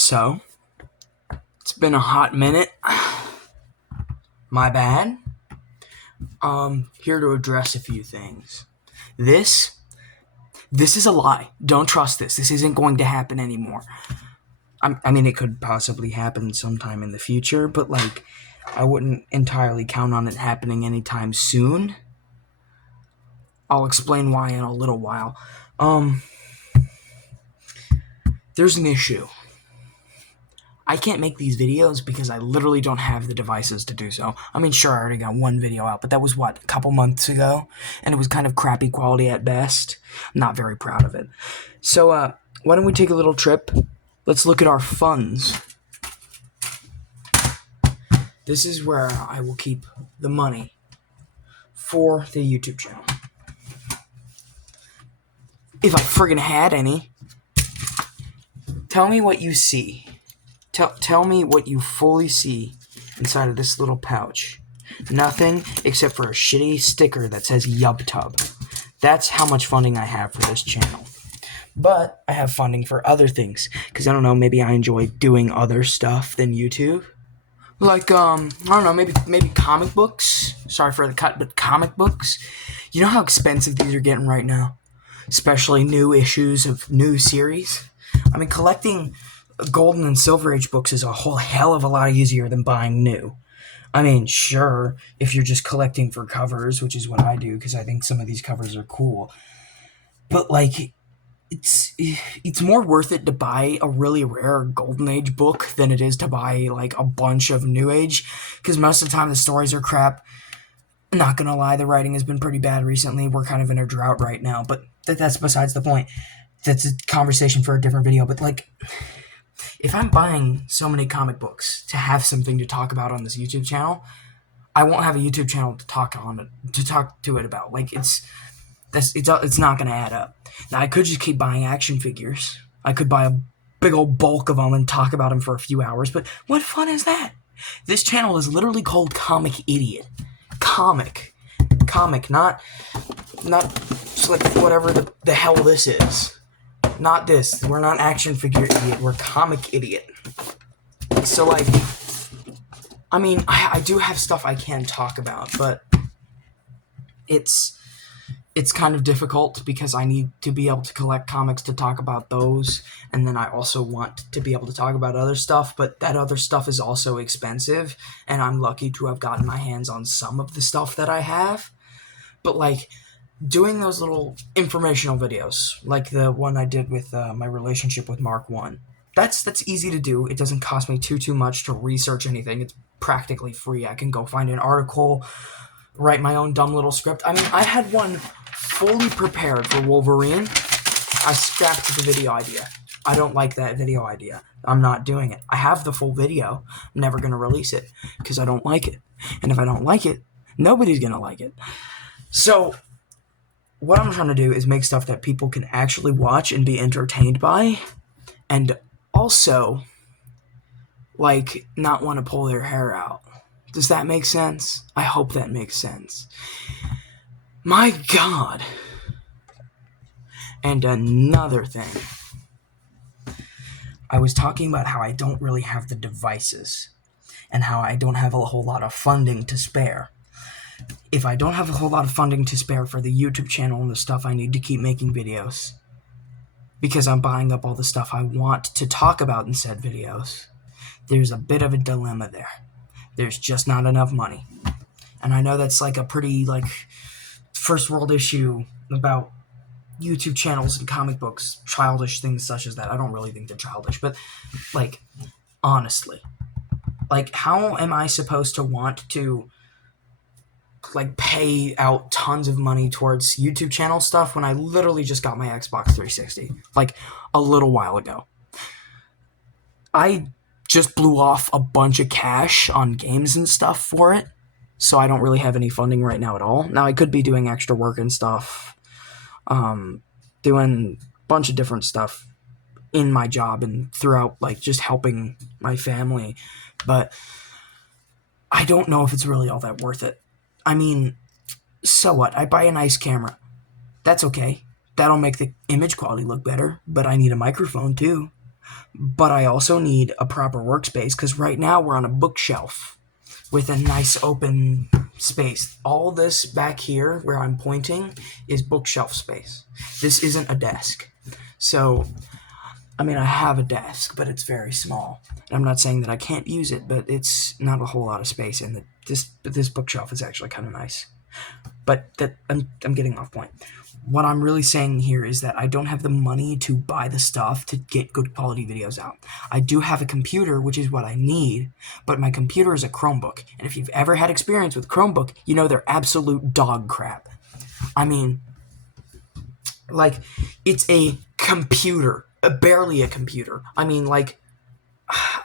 So, it's been a hot minute. My bad. Here to address a few things. This is a lie. Don't trust this. This isn't going to happen anymore. I mean, it could possibly happen sometime in the future, but, I wouldn't entirely count on it happening anytime soon. I'll explain why in a little while. There's an issue. I can't make these videos because I literally don't have the devices to do so. I mean, sure, I already got one video out, but that was, a couple months ago? And it was kind of crappy quality at best. I'm not very proud of it. So, why don't we take a little trip? Let's look at our funds. This is where I will keep the money for the YouTube channel. If I friggin' had any. Tell me what you see. Tell me what you fully see inside of this little pouch. Nothing except for a shitty sticker that says YubTub. That's how much funding I have for this channel. But I have funding for other things. Because I don't know, maybe I enjoy doing other stuff than YouTube. I don't know, maybe comic books. Sorry for the cut, but comic books. You know how expensive these are getting right now? Especially new issues of new series. I mean, collecting Golden and Silver Age books is a whole hell of a lot easier than buying new. I mean, sure, if you're just collecting for covers, which is what I do, because I think some of these covers are cool. But, it's more worth it to buy a really rare Golden Age book than it is to buy, a bunch of New Age, because most of the time the stories are crap. I'm not gonna lie, the writing has been pretty bad recently. We're kind of in a drought right now, but that's besides the point. That's a conversation for a different video, but, if I'm buying so many comic books to have something to talk about on this YouTube channel, I won't have a YouTube channel to talk to it about. It's not gonna add up. Now, I could just keep buying action figures. I could buy a big old bulk of them and talk about them for a few hours, but what fun is that? This channel is literally called Comic Idiot. Comic, not whatever the hell this is. Not this. We're not action figure idiot. We're comic idiot. So, I mean, I do have stuff I can talk about, but it's kind of difficult because I need to be able to collect comics to talk about those, and then I also want to be able to talk about other stuff, but that other stuff is also expensive, and I'm lucky to have gotten my hands on some of the stuff that I have. But, doing those little informational videos, like the one I did with my relationship with Mark 1, that's easy to do. It doesn't cost me too much to research anything. It's practically free. I can go find an article, write my own dumb little script. I mean, I had one fully prepared for Wolverine. I scrapped the video idea. I don't like that video idea. I'm not doing it. I have the full video. I'm never going to release it because I don't like it. And if I don't like it, nobody's going to like it. So what I'm trying to do is make stuff that people can actually watch and be entertained by, and also, not want to pull their hair out. Does that make sense? I hope that makes sense. My God. And another thing. I was talking about how I don't really have the devices, and how I don't have a whole lot of funding to spare. If I don't have a whole lot of funding to spare for the YouTube channel and the stuff I need to keep making videos, because I'm buying up all the stuff I want to talk about in said videos, there's a bit of a dilemma there. There's just not enough money. And I know that's a pretty, first world issue about YouTube channels and comic books, childish things such as that. I don't really think they're childish, but, honestly. How am I supposed to want to pay out tons of money towards YouTube channel stuff when I literally just got my Xbox 360, a little while ago? I just blew off a bunch of cash on games and stuff for it, so I don't really have any funding right now at all. Now, I could be doing extra work and stuff, doing a bunch of different stuff in my job and throughout, just helping my family, but I don't know if it's really all that worth it. I mean, so what? I buy a nice camera. That's okay. That'll make the image quality look better, but I need a microphone too. But I also need a proper workspace because right now we're on a bookshelf with a nice open space. All this back here where I'm pointing is bookshelf space. This isn't a desk. So, I mean, I have a desk, but it's very small. And I'm not saying that I can't use it, but it's not a whole lot of space, and this bookshelf is actually kind of nice. But I'm getting off point. What I'm really saying here is that I don't have the money to buy the stuff to get good quality videos out. I do have a computer, which is what I need, but my computer is a Chromebook. And if you've ever had experience with Chromebook, you know they're absolute dog crap. I mean, like, it's a computer, barely a computer. I mean, like,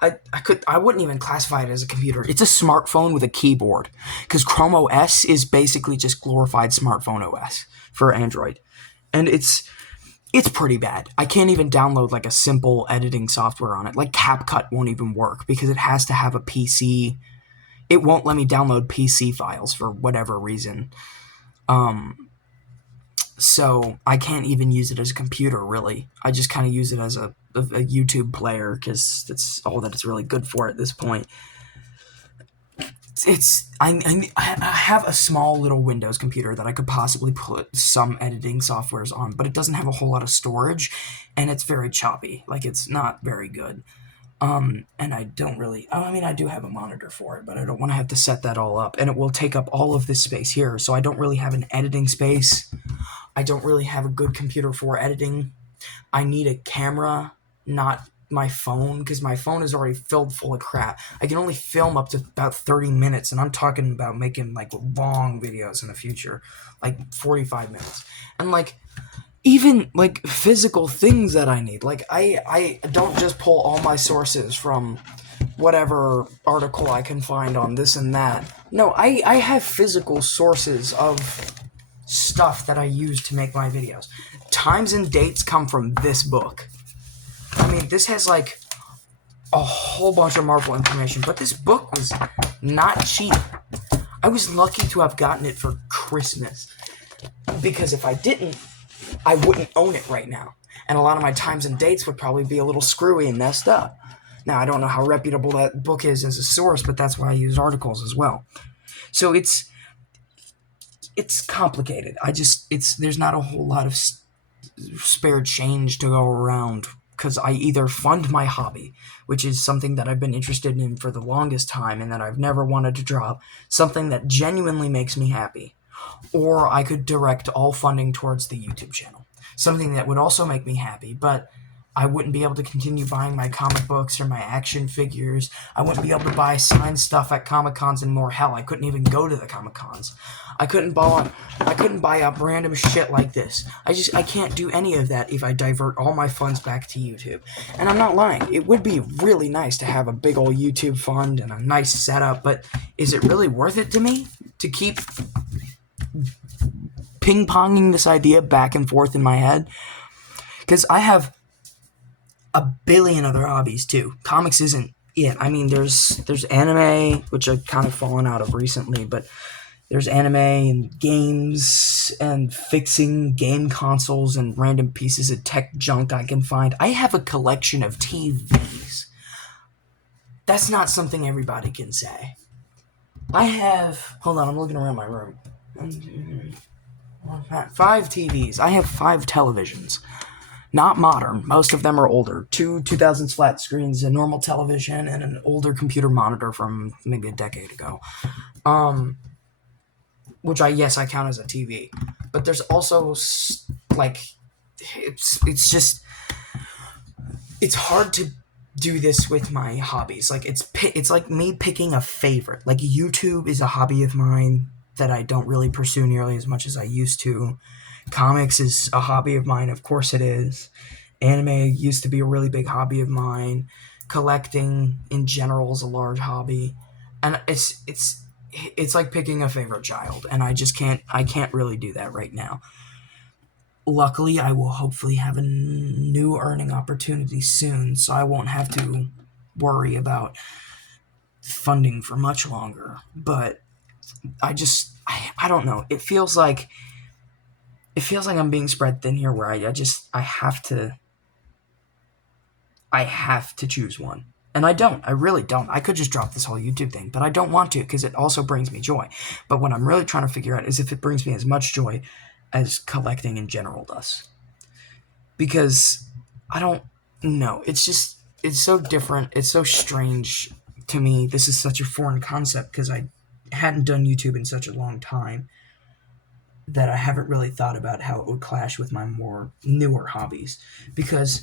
I wouldn't even classify it as a computer. It's a smartphone with a keyboard, because Chrome OS is basically just glorified smartphone OS for Android, and it's pretty bad. I can't even download like a simple editing software on it. Like CapCut won't even work because it has to have a PC. It won't let me download PC files for whatever reason. So I can't even use it as a computer, really. I just kind of use it as a YouTube player because that's all that it's really good for at this point. I have a small little Windows computer that I could possibly put some editing softwares on, but it doesn't have a whole lot of storage, and it's very choppy. Like, it's not very good. And I don't really... I mean, I do have a monitor for it, but I don't want to have to set that all up, and it will take up all of this space here, so I don't really have an editing space. I don't really have a good computer for editing. I need a camera, not my phone, because my phone is already filled full of crap. I can only film up to about 30 minutes, and I'm talking about making, like, long videos in the future, like 45 minutes. And, like, even, like, physical things that I need. Like, I don't just pull all my sources from whatever article I can find on this and that. No, I have physical sources of stuff that I use to make my videos. Times and dates come from this book. I mean, this has like a whole bunch of Marvel information, but this book was not cheap. I was lucky to have gotten it for Christmas, because if I didn't, I wouldn't own it right now, and a lot of my times and dates would probably be a little screwy and messed up. Now, I don't know how reputable that book is as a source, but that's why I use articles as well. So it's complicated. There's not a whole lot of spare change to go around, because I either fund my hobby, which is something that I've been interested in for the longest time and that I've never wanted to drop, something that genuinely makes me happy, or I could direct all funding towards the YouTube channel, something that would also make me happy, but I wouldn't be able to continue buying my comic books or my action figures. I wouldn't be able to buy signed stuff at Comic-Cons anymore. Hell, I couldn't even go to the Comic-Cons. I couldn't buy up random shit like this. I can't do any of that if I divert all my funds back to YouTube. And I'm not lying. It would be really nice to have a big old YouTube fund and a nice setup, but is it really worth it to me to keep ping-ponging this idea back and forth in my head? Because I have a billion other hobbies too. Comics isn't it. I mean, there's anime, which I've kind of fallen out of recently, but there's anime and games and fixing game consoles and random pieces of tech junk I can find. I have a collection of TVs. That's not something everybody can say. Hold on, I'm looking around my room. 5 TVs. I have 5 televisions. Not modern. Most of them are older. 2 2000s flat screens, a normal television, and an older computer monitor from maybe a decade ago. Which I count as a TV. But there's also, like, it's just, it's hard to do this with my hobbies. Like, it's like me picking a favorite. Like, YouTube is a hobby of mine that I don't really pursue nearly as much as I used to. Comics is a hobby of mine, of course it is. Anime used to be a really big hobby of mine. Collecting in general is a large hobby. And it's like picking a favorite child, and I can't really do that right now. Luckily, I will hopefully have a new earning opportunity soon, so I won't have to worry about funding for much longer. But I don't know. It feels like I'm being spread thin here, where I have to I have to choose one. And I don't. I really don't. I could just drop this whole YouTube thing, but I don't want to because it also brings me joy. But what I'm really trying to figure out is if it brings me as much joy as collecting in general does. Because I don't know. It's just, it's so different. It's so strange to me. This is such a foreign concept because I hadn't done YouTube in such a long time that I haven't really thought about how it would clash with my more newer hobbies. Because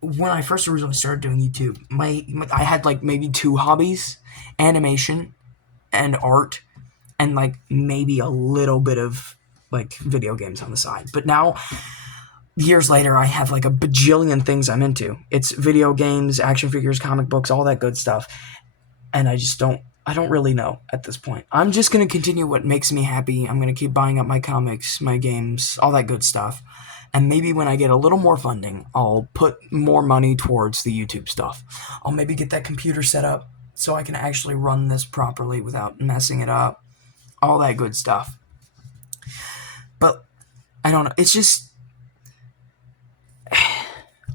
when I first originally started doing YouTube, I had like maybe 2 hobbies: animation and art, and like maybe a little bit of like video games on the side. But now, years later, I have like a bajillion things I'm into. It's video games, action figures, comic books, all that good stuff. And I don't really know at this point. I'm just going to continue what makes me happy. I'm going to keep buying up my comics, my games, all that good stuff. And maybe when I get a little more funding, I'll put more money towards the YouTube stuff. I'll maybe get that computer set up so I can actually run this properly without messing it up. All that good stuff. But I don't know. It's just...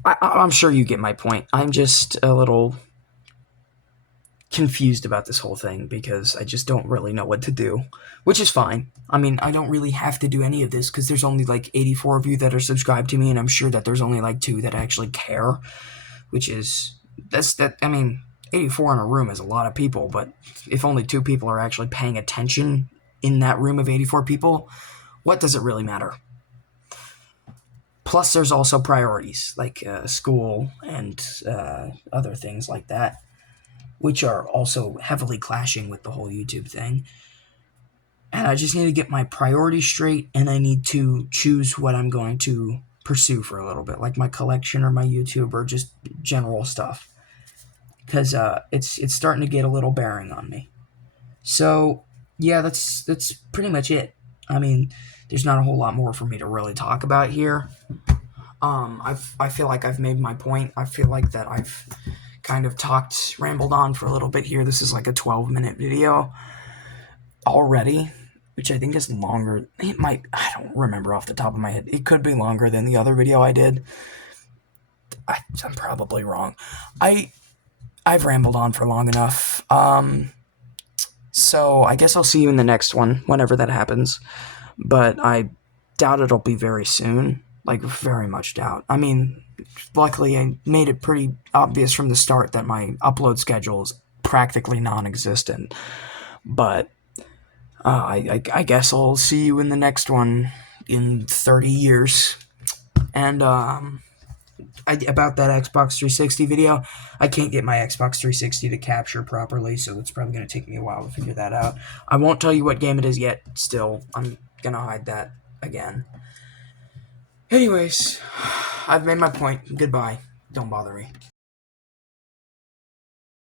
I'm sure you get my point. I'm just a little confused about this whole thing because I just don't really know what to do, which is fine. I mean, I don't really have to do any of this because there's only like 84 of you that are subscribed to me, and I'm sure that there's only like 2 that actually care, which is, I mean, 84 in a room is a lot of people, but if only 2 people are actually paying attention in that room of 84 people, what does it really matter? Plus, there's also priorities, like school and other things like that, which are also heavily clashing with the whole YouTube thing. And I just need to get my priorities straight, and I need to choose what I'm going to pursue for a little bit, like my collection or my YouTube or just general stuff. Because it's starting to get a little bearing on me. So, yeah, that's pretty much it. I mean, there's not a whole lot more for me to really talk about here. I feel like I've made my point. I feel like that I've kind of rambled on for a little bit here. This is like a 12-minute video already, which I think is longer. It might, I don't remember off the top of my head. It could be longer than the other video I did. I'm probably wrong. I've rambled on for long enough. So I guess I'll see you in the next one, whenever that happens. But I doubt it'll be very soon. Like, very much doubt. I mean, luckily I made it pretty obvious from the start that my upload schedule is practically non-existent. But I guess I'll see you in the next one in 30 years. And about that Xbox 360 video, I can't get my Xbox 360 to capture properly, so it's probably going to take me a while to figure that out. I won't tell you what game it is yet, still. I'm going to hide that again. Anyways, I've made my point. Goodbye. Don't bother me.